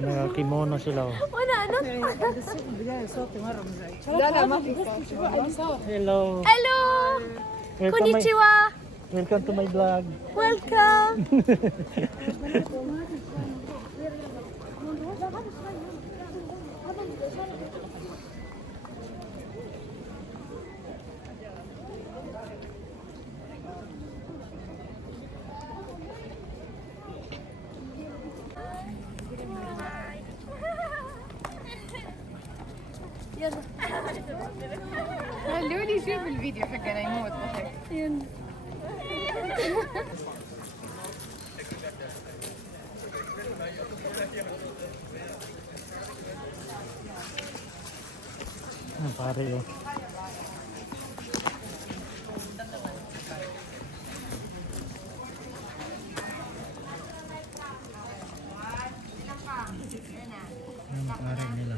Naka-kimono sila. Oh. Wala, ano? Hello. Hello! Konnichiwa! Welcome to my vlog. Welcome! يلا خلوني شوف الفيديو حقنا يموت ضحك. يلا Pare oh. Pare nila.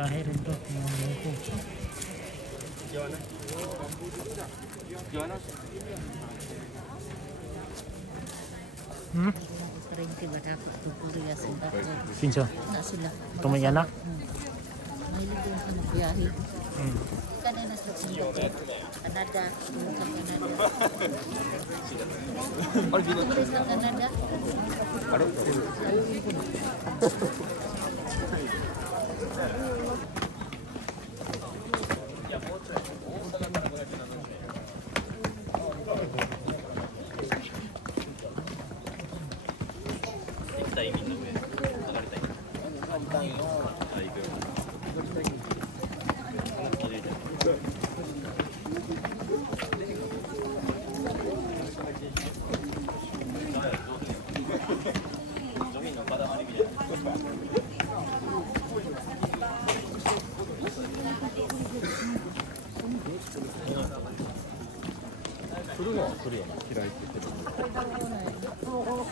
Lahi rin to, mga buko. Hmm? Pinso? Na sila. Ito may anak? May ligon sa magbiyahe. Hmm. Kanina sa Canada. Yung sa Canada. Pulis ng Canada.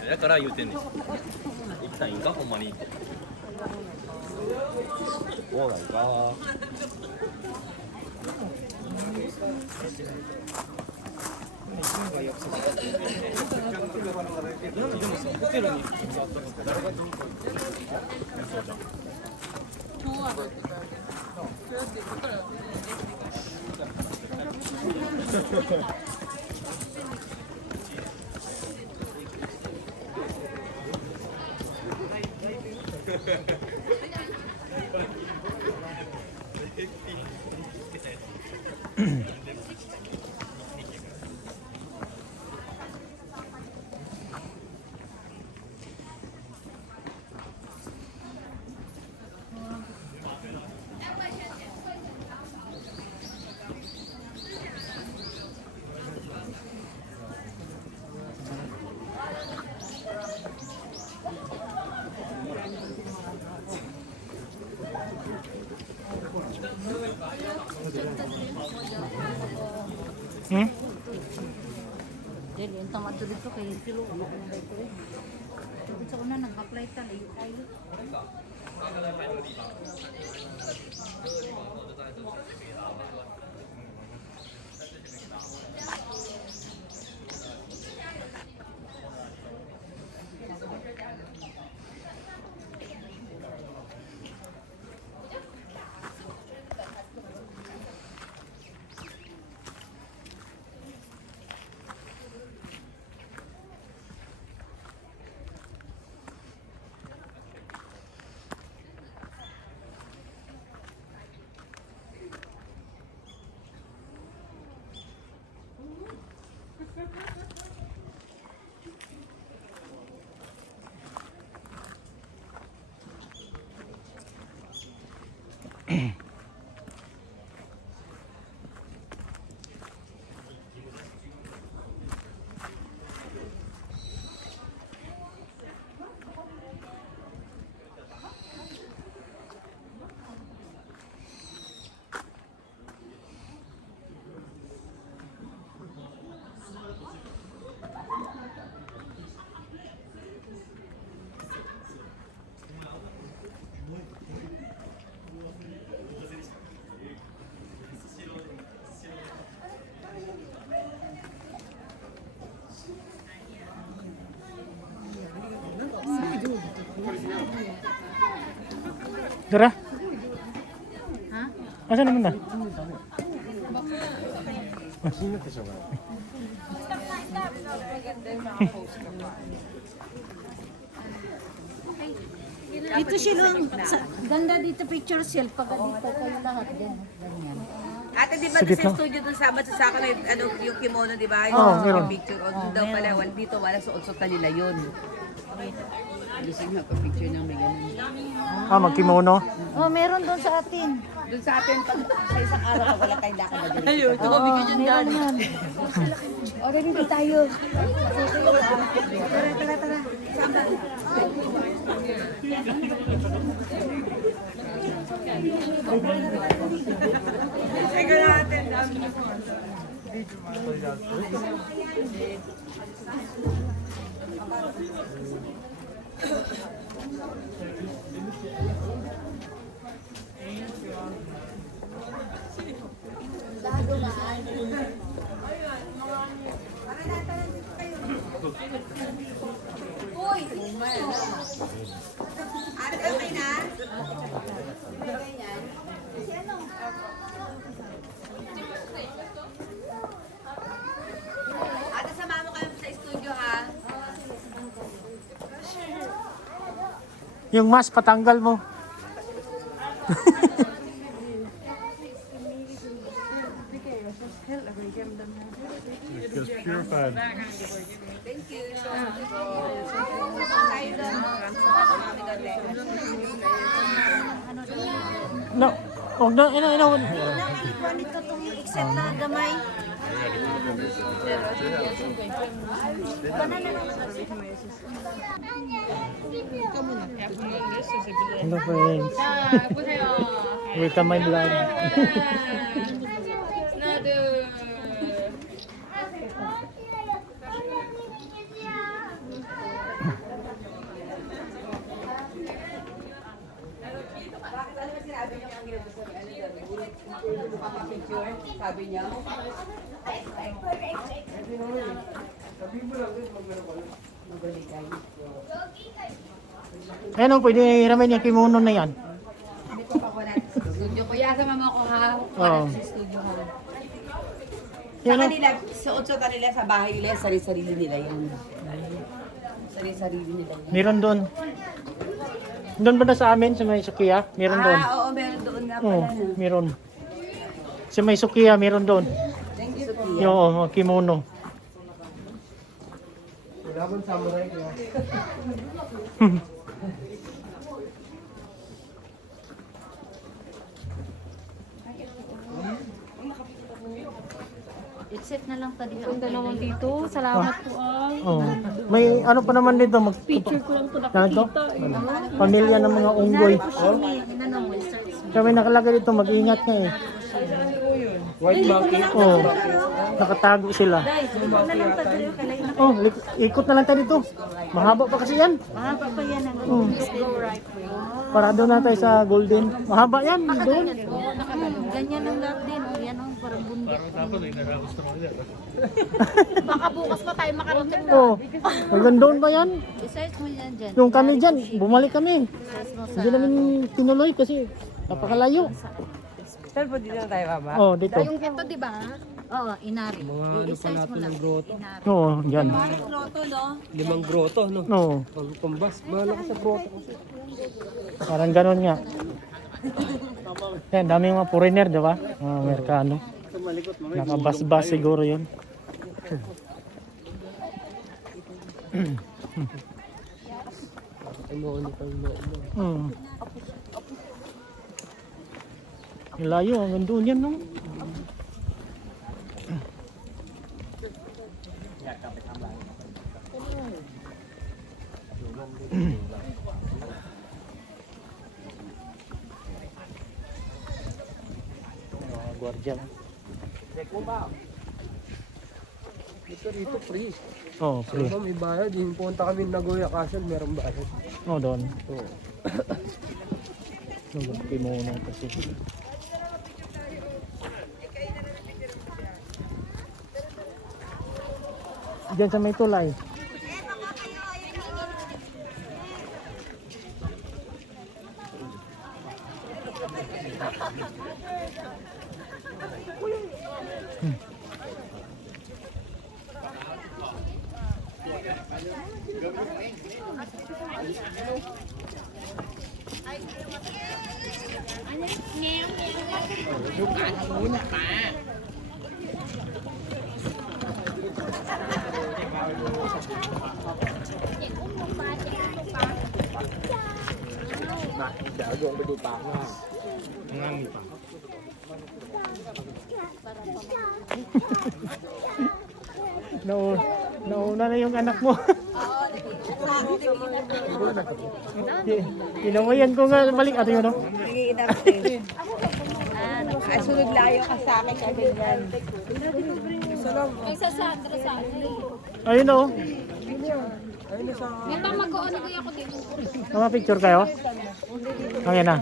だから言うてんねん。行きたいんかほんまに。そうなんか。Hmm? Dahil yung tamad dito kay Kilo. Ano ko na dito eh. Sa una nag-apply ka. Layo tayo. Dara? Ha? Asa naman na? Dito silang, ganda dito picture self. Pag dito kayo lahat din. Ganyan. Ate, di ba Sige doon sa po. studio doon sa akin, ano, yung kimono, di ba? Oo, Yung meron. picture. O, doon daw pala, dito wala, suot-suot nila yun. Gusto nyo ako picture namin ganun. Magkimono. Oh, meron doon sa atin. Doon sa atin, pag sa isang araw, pag wala tayong lakad na dali. Ayun, Oh, meron yan. O, dito tayo. Tara, tara. Sige natin. Ate, okay na? Ate, sama mo kayo sa studio, ha? Yung mask, patanggal mo. Just purified. No. Huwag na, ina. Kuanit ka itong except na gamay. Hello friends. Welcome my vlog. Sabi niya. Ayun, pwede hiramin yung kimono na yan. Dito pa ko natin sa studio. Kuya, sama mo ako, ha? Oo. Sa studio, ha? Sa Yan o. kanila, suot-suot nila sa bahay nila, sarili-sarili nila yan. Sarili-sarili nila yan. Meron doon. Doon ba na sa amin, sa may Sukiya? Meron doon. Oo, meron doon nga Oo, pala na. meron. Sa may Sukiya, meron doon. Thank you, Sophia. Yung mga kimono. Except na lang tadi. Punta naman dito. Salamat po ah. Oh. May ano pa naman dito mag Picture ko lang ito Ano to? nakikita. Pamilya ng mga unggoy. Inano mo, search mo. Kami nakalagay dito, mag-ingat nga eh. White monkey? Oo. Nakatago sila. Ikot na lang tadi. Kalain Oh, ikot na lang tayo dito. Mahaba pa kasi yan. mahaba pa yan ang Go right way. Para doon na tayo sa Golden. Mahaba yan, doon. ganyan ang lahat din. O, yan ang parang bundok. Baka bukas pa tayo makarating na. Oh, hanggang doon pa yan. I-search mo yan dyan. Yung kami dyan, bumalik kami. I-search mo sa... Hindi namin tinuloy kasi napakalayo. Sir, po dito na tayo, baba? Oh, dito. Yung ito, di ba? Oo, Inari. I-search mo lang. Inari. Oo, dyan. Grotto, no? 5 grotto, no? Oo, Pang tumbas. Mahal ako sa grotto kasi. parang ganun nga. Yan, daming mga foreigner, di ba? Mga Amerikano. Nakabas-bas siguro yun. Ay, mo ni pang loob mo. Layo, hanggang doon yan, no? Gwardiya. Dito free. Oh, free. Ano, may bayad. Yung punta kami ng Nagoya Castle, meron bayad. Oh, doon. Oo. Kimono kasi. Diyan sa may tulay. เดี๋ยวโยงไปดูปลาข้างล่าง ข้างล่างมีปลาnauna na yung anak mo. Tinawayan ko nga balik ato yun, no? Ay, sunod layo ka sa akin ka ganyan. Isa sa Andra sa Ayun, oh. May mag-on na ako dito. Picture kayo? Ayan na.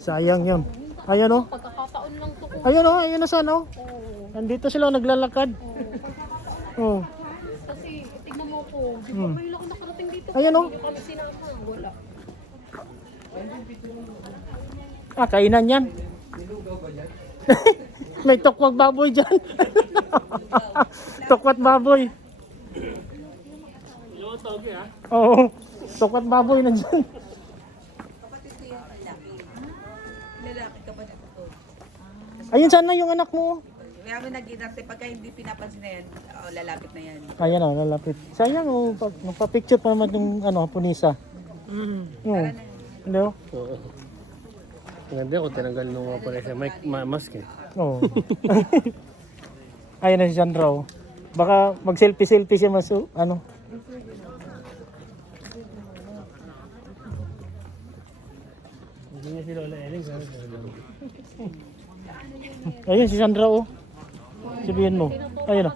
Sayang yun. Ayan, oh. Pagkakataon lang to ko. Ayun, oh. Ayun na sana, oh. Nandito sila naglalakad. Oh. Kasi tignan mo po. Di ba may ako nakarating dito? Ayan, oh. Hindi kami sinama. Wala. Ah, kainan yan. May tokwag baboy dyan. Tokwat baboy. Oo. Tokwat baboy na dyan. Lalaki ka ba na ito? Ayun sana yung anak mo. Kaya kami nag-inarte, pagka hindi pinapansin na yan, lalapit na yan. Ayan o, lalapit. Sayang o, magpa-picture pa naman yung punisa. Oo. Hindi o? Oo. Maganda ko, tinanggal nung mga pala siya. May mask eh. Oo. Ayan na si Sandra o. Baka mag-selfie-selfie siya Hindi niya si Lola Ellen. Ayun si Sandra o. Sabihin mo. Ayun o.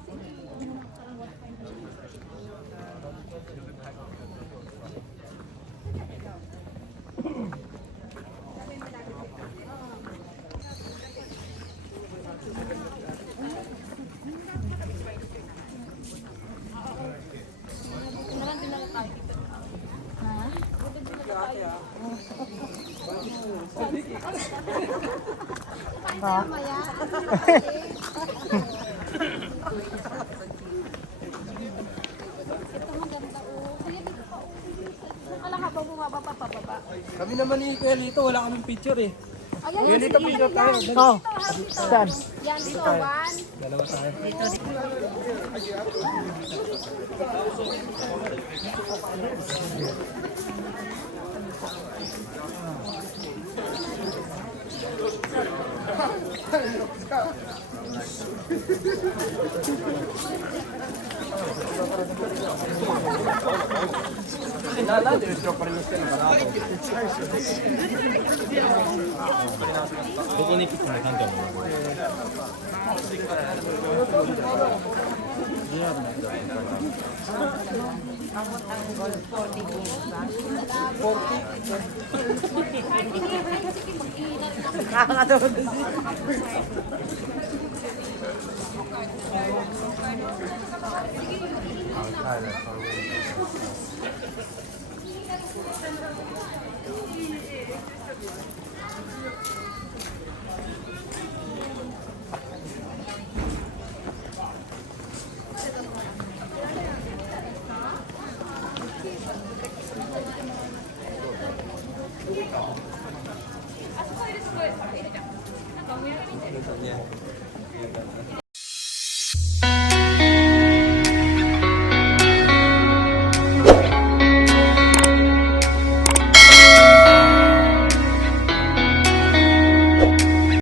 Ha? Nakalahabang bumaba pa pababa. Kami naman ni Kuya Lito, wala kaming picture eh. Ayan, Kuya Lito, picture tayo. Oh. Saan? yan dito, Juan. Dalawa tayo.